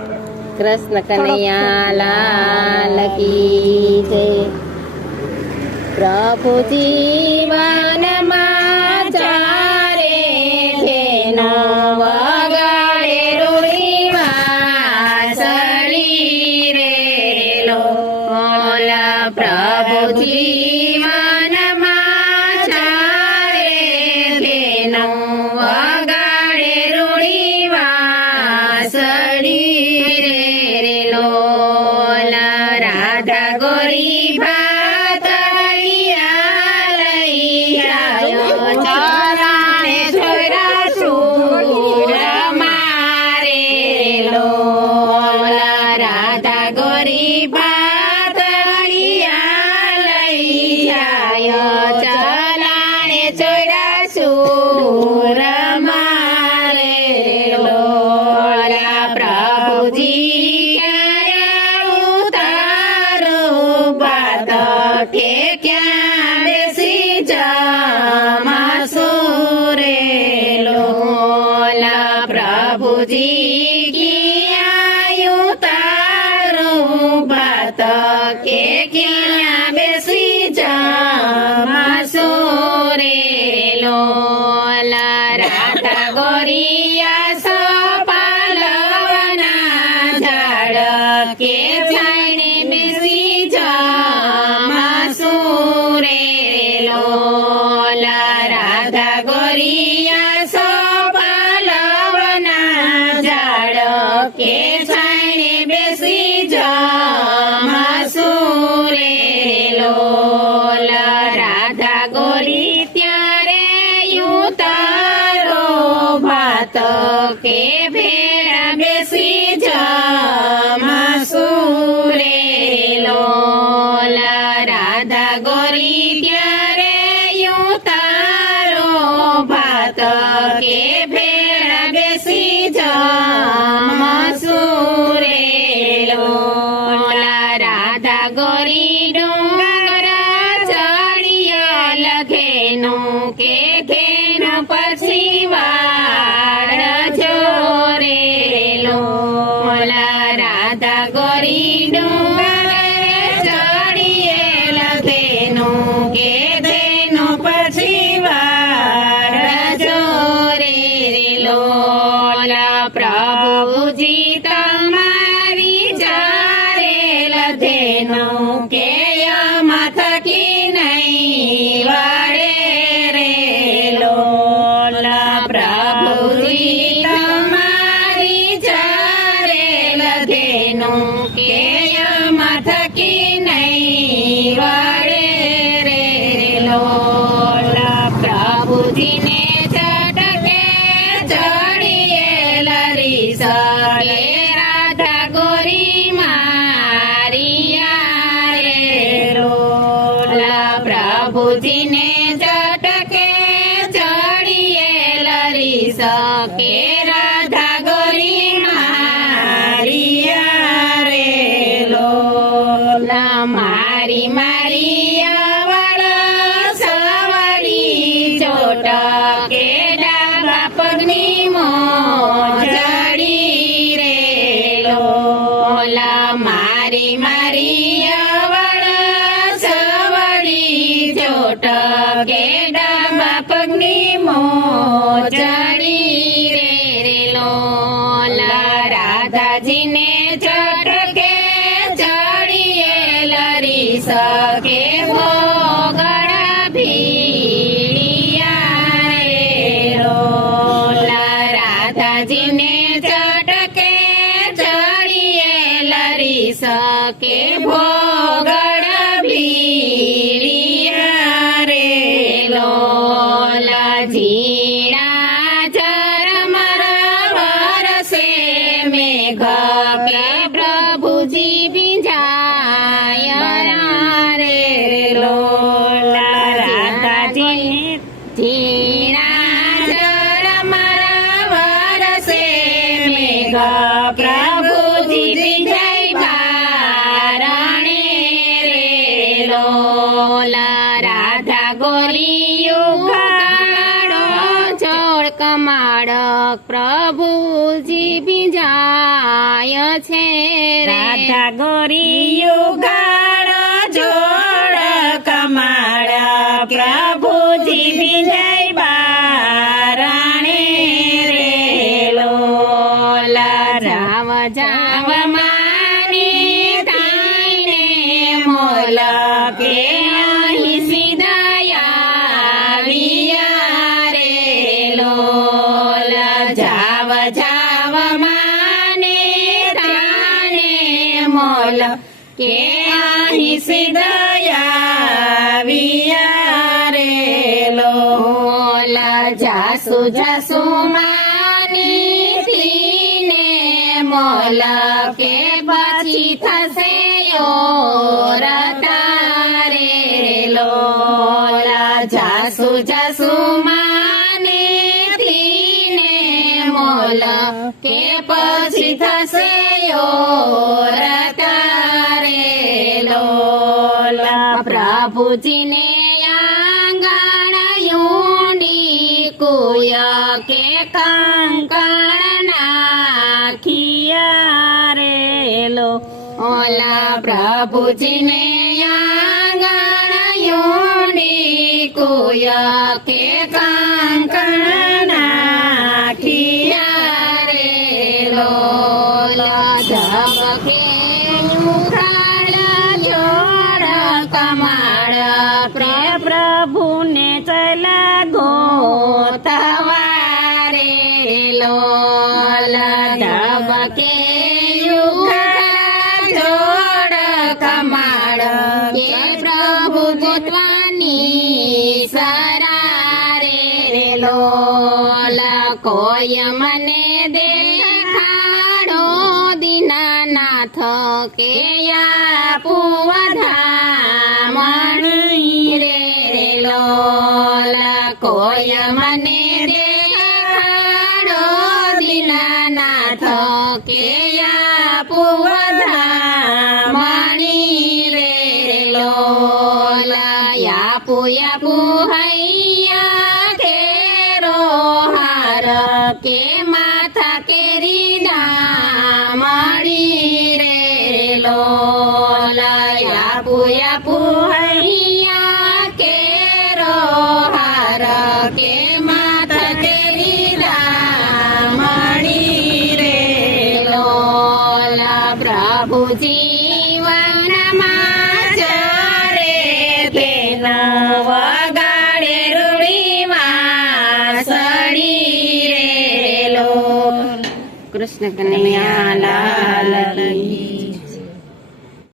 कृष्ण कन्हैया लाल की जय। प्रभु जीवन में चारे धेनो वगाड़े रूड़ी वासड़ी रे लोला। प्रभु जीवन में चारे धेनो वगाड़े रूड़ी वासड़ी राधा गोरी भातड़िया लैया चराणे छोरा सूर मारे लोला। राधा गोरी भातड़िया लैया चराणे छोरा सूर मारे लोला। प्रभु जी के क्या बेसी जमा सोरे लोला। प्रभु जी की आयु तारो बात के क्या बेसी जमा सोरे लोला। राधा गोरिया सपालवना झाड़ के छाने बेसी लोला। राधा गोरिया सपालवना झाड़ के छाने बेसी जमा सूरे लोला। राधा गोरी त्यारे युतारो भात के भेड़ा बेसी जमा सूरे लोला। राधा गोरी के भेड़ा बेसी जमा सूरे लोला। राधा गोरी डोंगरा चढ़िया लखेनो के खेन पछी वाड़ जोरे लोला। राधा गोरी डोंगरा चढ़िए लखेनो के धेनो पछी प्रभु जी तमारी चारेल धेनु के माथ की नहीं वाड़े रे लोला। प्रभु जी तमारी चारेल धेनु के माथ की नहीं वाड़े रे लोला। प्रभु जी ने सगे राधा गोरी मारिया रे लोला। प्रभु जी ने झटके चढ़िए लरी सके राधा गोरी मारिया रे लोला। मारी मारिया वाला सवारी चोट के डाबा पगनी मारी मारी अवड़ा सवड़ी चोट के डाबा पगनी मोजड़ी रे लोला। राधा जी ने चोट के चढ़िए लरी सके भोगड़ा भीड़िया रे लोला। राधा जी ने चोट के सके भोगड़ा भीड़िया रे लोला। झीड़ा झरमरा बरसे मेघ के प्रभु जी भिंजाय रे लोला। राधा जी झीड़ा झरमरा बरसे मेघ प्रभु जी लोला। राधा गोरी युगाड़ो जोड़ कमाड़ प्रभु जी भिंजाय છે રે રાધા ગોરી યુગાડો જોડ કમાડ પ્રભુજી વિજય બારણે રે લોલા જાવ જાવ માની તાઈને મોલ કે અહીં સીધયા રે લોલા જાવ જાવ માને તાને મોલ કે અહીં સીધયા રે લોલા જાસુ જાસુ માની થઈને મોલ કે પછી થશે તારે લોલા જાસુ જાસુ માની થઈને મોલ કે પછી થશે તારે લોલા પ્રભુજીને આંગણ યુંડી કુય કે કંકણ નાખિયા રે લોલા પ્રભુજીને આંગણ યુંડી કુય કે કંકણ નાખિયા રે લોલા ધબકે ઉખાડ જોડ કમાડ પ્રભુને ચલા ગોતવારે લોલા ધબકે ઉખાડ જોડ કમાડ કે પ્રભુ ગોતવાની સરારે લોલા કોઈ મને દેખાડો દીનાનાથ કે પુવધામણી રે લોલા કોઈ મને દેખાડો દીનાનાથ કે પુવધામણી રે લોલા યાપુ યાપુ હૈયા કેરો હાર કે માથા કેરી દામણી રે લોલા યાપુ યાપુ હૈયા કેરો હાર કે માથા કેરી દામણી રે લોલા પ્રભુજી વનમાં ચરે તેના વગાડે રૂડીમાં સડી રે લો કૃષ્ણ કનૈયા લાલ